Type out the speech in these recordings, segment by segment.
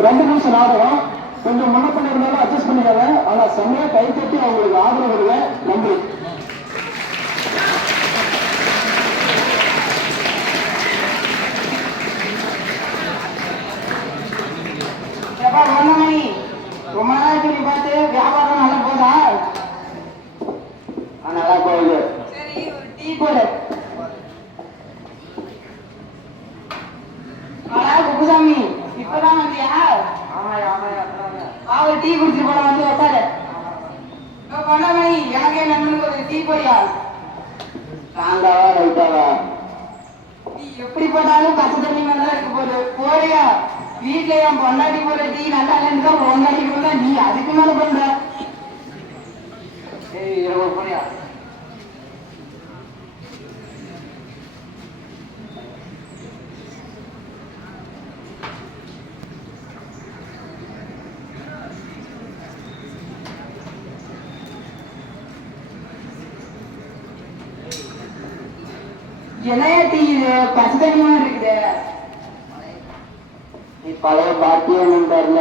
2 நிமிஷம் நாடகம் கொஞ்சம் முன்ன பண்ணி இருந்தாலும் அட்ஜஸ்ட் பண்ணிக்காங்க. ஆனா செம்மையா கை தட்டி அவங்களுக்கு ஆதரவு வருங்க. நன்றி. ரொம்ப நாள் சொல்லி பார்த்து வியாபாரம் நல்லா போதா? நல்லா போகுது. சரி, ஒரு டீ போடு. குப்புசாமி இப்பதான் வந்தியா? ஒரு டீ குடிச்சு போல வந்து உட்காரு. பண்ணாமணி எனக்கே நண்பனுக்கு ஒரு டீ போடியா? சாந்தாவா ரைட்டாவா? டீ எப்படி போட்டாலும் பச்சை தண்ணி மேல இருக்கு போது போறியா? வீட்டுல என் பொண்டாட்டி போற டீ நல்லா இல்லைன்னு பொண்டாட்டிக்கு போதா நீ அதுக்கு மேல பண்ற. போறியா? என்னையா டீ இது பச்சை தண்ணிமா இருக்குது? நீ பழைய பாக்கியம் தரல.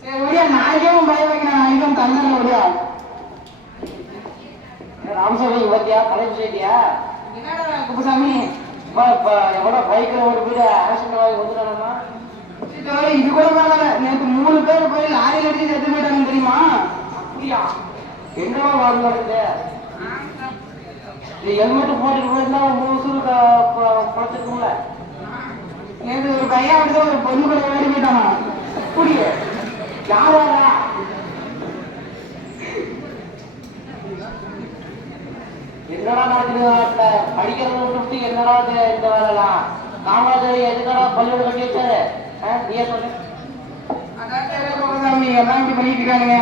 சரி ஒடியா, நாளைக்கே பய வைக்கிறேன். நாளைக்கும் தந்தல ஒடியா. ராமசாமி பத்தியா பழைய செய்தியா? என்னடா குப்புசாமி எவ்வளோ பைக்கில் ஓட்டு போயிட்டு ஆக்சிடென்ட் ஆகி வந்துட்டானம்மா. இது கூட பரவாயில்ல. நேற்று 3 பேர் போய் லாரியில் அடிச்சு செத்து போயிட்டாங்க தெரியுமா? அப்படியா? என்னவா வாங்க நடக்குது? ஹெல்மெட் போட்டுட்டு போயிருந்தா 3 வருஷம் குறைச்சிருக்கும்ல. நேற்று ஒரு பையன் அப்படிதான் ஒரு பொண்ணு கூட ஓடி போயிட்டானா? புரிய யாரா? என்னடா நடக்குது? படிக்கிறத விட்டு என்னடா இந்த வேலைலாம்? காமராஜர் எதுக்கடா பள்ளியோட கட்டி வச்சாரு? நீயே சொல்லு. அதான் சாமி எல்லாம் இப்படி பண்ணிட்டு இருக்கானுங்க.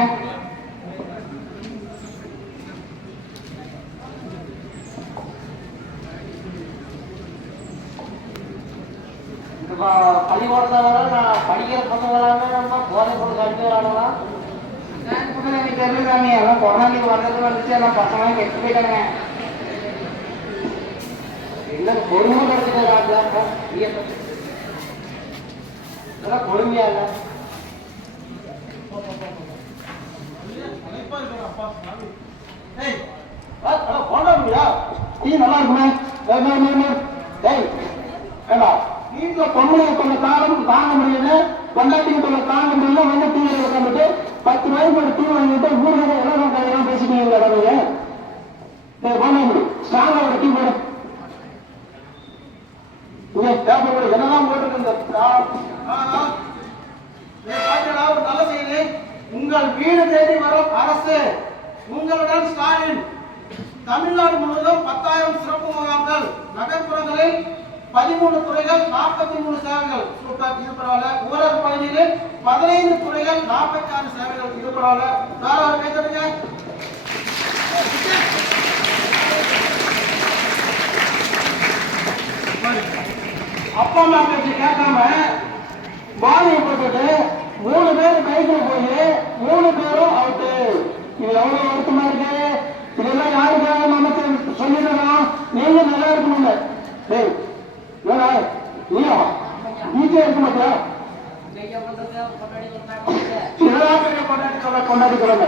பள்ளிக்கூடத்தை வர நான் படிக்கிற பசங்க எல்லாமே நம்ம போதை பொருள் கழிச்சு வராங்களா? தெரியல சாமி, எல்லாம் கொரோனா லீவ் வந்தது வந்துச்சு, எல்லாம் பசங்க கெட்டு போயிட்டானுங்க. என்ன பொறுமை கிடைச்சிட்டு இதெல்லாம் பொறுமையா இல்ல. போண்டா டீ நல்லா இருக்குமே. வீட்டுல பொம்பளை கொஞ்ச காலம் தாங்க முடியல, பொண்டாட்டிக்கு கொஞ்ச தாங்க முடியல, வந்து டீவில உட்காந்துட்டு 10 ரூபாய்க்கு ஒரு டீ வாங்கிட்டு ஊருக்கு எல்லாம் கையெல்லாம் பேசிட்டீங்க. போண்டா ஸ்ட்ராங்கா ஒரு டீ போட பேப்பர் என்னதான் போட்டிருக்கு. ஒரு நல்ல செய்தி, உங்கள் வீடு தேடி வரும் அரசு உங்களுடன் ஸ்டாலின். தமிழ்நாடு முழுவதும் 10,000 சிறப்பு முகாம்கள், நகர்ப்புறங்களில் 13 துறைகள் 43 சேவைகள். சூப்பர், இது பரவாயில்ல. ஊரக பகுதியில் 15 துறைகள் 46 சேவைகள். இது பரவாயில்ல. வேற ஒரு கை தட்டுங்க. அப்பா அம்மா பேச்சு கேட்காம பாதியை போட்டுட்டு 3 பேர் பைக்கில் போய் 3 பேரும் அவுட்டு. இது எவ்வளவு வருத்தமா இருக்கு. இதெல்லாம் யாருக்காக நமக்கு சொல்லிடணும். நீங்க நல்லா இருக்கணுங்க. நீயா நீச்சே இருக்க மாட்டியா? கொண்டாடி சொல்லுங்க.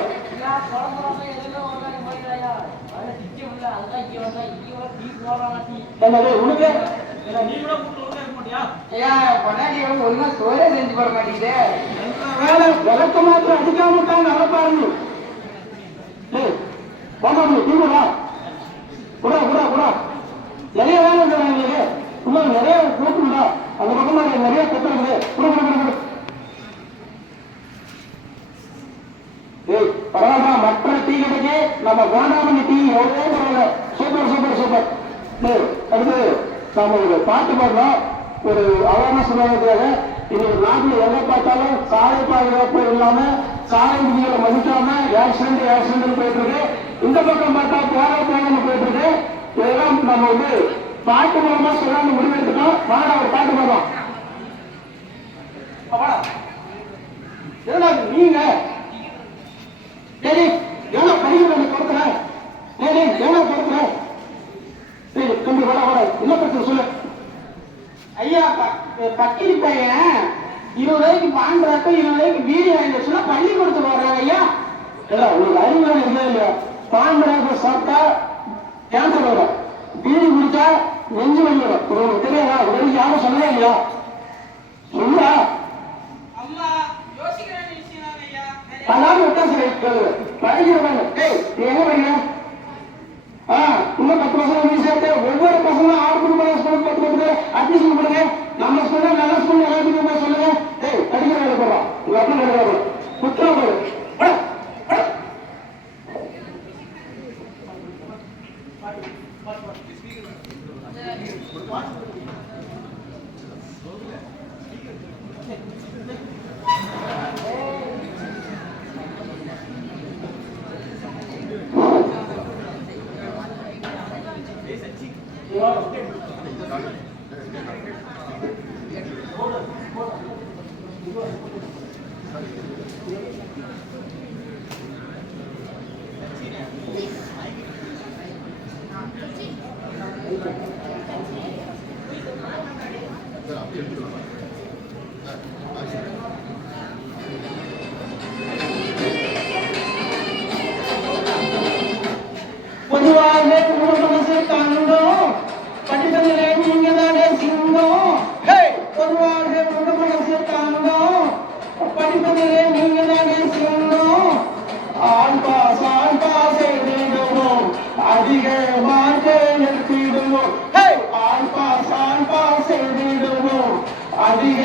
உனக்கு ஒழுங்கா சோரே செஞ்சு போட மாட்டேங்குது. வேலை விளக்க மாத்திரம் அடிக்காம நல்லா பாருங்க. தீவிரா குடா குடா குடா நிறைய வேலை இருக்கிறாங்க. இன்னும் நிறைய கொடுக்கணும்டா. அந்த பக்கமா நிறைய கத்துறது. பரவாயில்ல, மற்ற டீ கடைக்கு நம்ம வேண்டாமணி டீ எவ்வளோ பரவாயில்ல. Super super super. அடுத்து நாம ஒரு பாட்டு பாடலாம். ஒரு அவேர்னஸ் சொல்லுவதற்காக இன்னைக்கு நாட்டில் எதை பார்த்தாலும் சாலை பாதுகாப்பு இல்லாம, சாலை விதிகளை மதிக்காம ஆக்சிடென்ட் போயிட்டு இருக்கு. இந்த பக்கம் பார்த்தா போராட்டம் போயிட்டு இருக்கு. இதெல்லாம் நம்ம வந்து பாட்டு மூலமா சொல்லாம முடிவெடுத்துட்டோம். வாடா ஒரு பாட்டு பாடலாம். எதனா நீங்க சரி எவ்வளவு படிக்க கொடுக்குற எவ்வளவு கொடுக்குற தம்பி வர என்ன பிரச்சனை சொல்லு. ஐயா வக்கீல் பையன் 20 ரூபாய்க்கு பான் ராக்கம் 20 ரூபாய்க்கு பீடி வாங்கி சொன்னா பள்ளிக்கூடத்துக்கு வர்றாங்க ஐயா. உங்களுக்கு அறிவுரை இல்லை இல்லையா? பான் ராக்கம் சாப்பிட்டா கேன்சர் வரும், பீடி குடிச்சா நெஞ்சு வலி வரும். உங்களுக்கு தெரியாதா? உங்களுக்கு யாரும் சொல்லவே இல்லையா? சொல்லுடா. எல்லாரும் விட்டாசு படிக்கிறாங்க. நீ எங்க படிக்கிற? இன்னும் 10 பசங்க வீடு சேர்த்து ஒவ்வொரு பசங்களும் 6 ஸ்கூலுக்கு 10 அட்மிஷன் பண்ணுங்க. நம்ம ஸ்கூல்ல நல்ல ஸ்கூல் எல்லாத்துக்கும் போய் சொல்லுங்க. படிக்கிற வேலை போடுறோம். உங்க அப்பா கிடையாது குற்றம் போடு. பொதுவாக குடும்பமனசு தங்கம், படித்ததிலே நீங்க தானே சிங்கம். பொதுவாக குடும்பமனசு தங்கம், படித்ததிலே நீங்க தானே சிங்கம். ஆண் பாஸ் எழுதிடுவோம், அதிக மார்க் எடுத்திடுவோம். ஆண் பாஸ் எழுதிடுவோம், அதிக